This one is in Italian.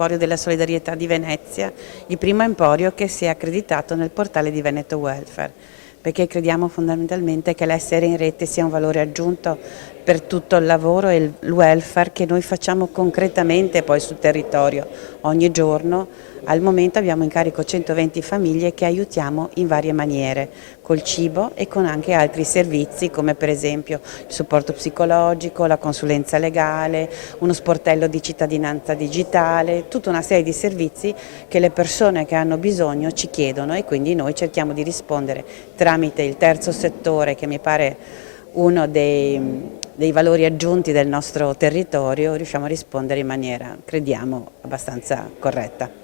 Emporio della Solidarietà di Venezia, il primo emporio che si è accreditato nel portale di Veneto Welfare, perché crediamo fondamentalmente che l'essere in rete sia un valore aggiunto per tutto il lavoro e il welfare che noi facciamo concretamente poi sul territorio ogni giorno. Al momento abbiamo in carico 120 famiglie che aiutiamo in varie maniere, col cibo e con anche altri servizi come per esempio il supporto psicologico, la consulenza legale, uno sportello di cittadinanza digitale, tutta una serie di servizi che le persone che hanno bisogno ci chiedono e quindi noi cerchiamo di rispondere tramite il terzo settore, che mi pare uno dei valori aggiunti del nostro territorio. Riusciamo a rispondere in maniera, crediamo, abbastanza corretta.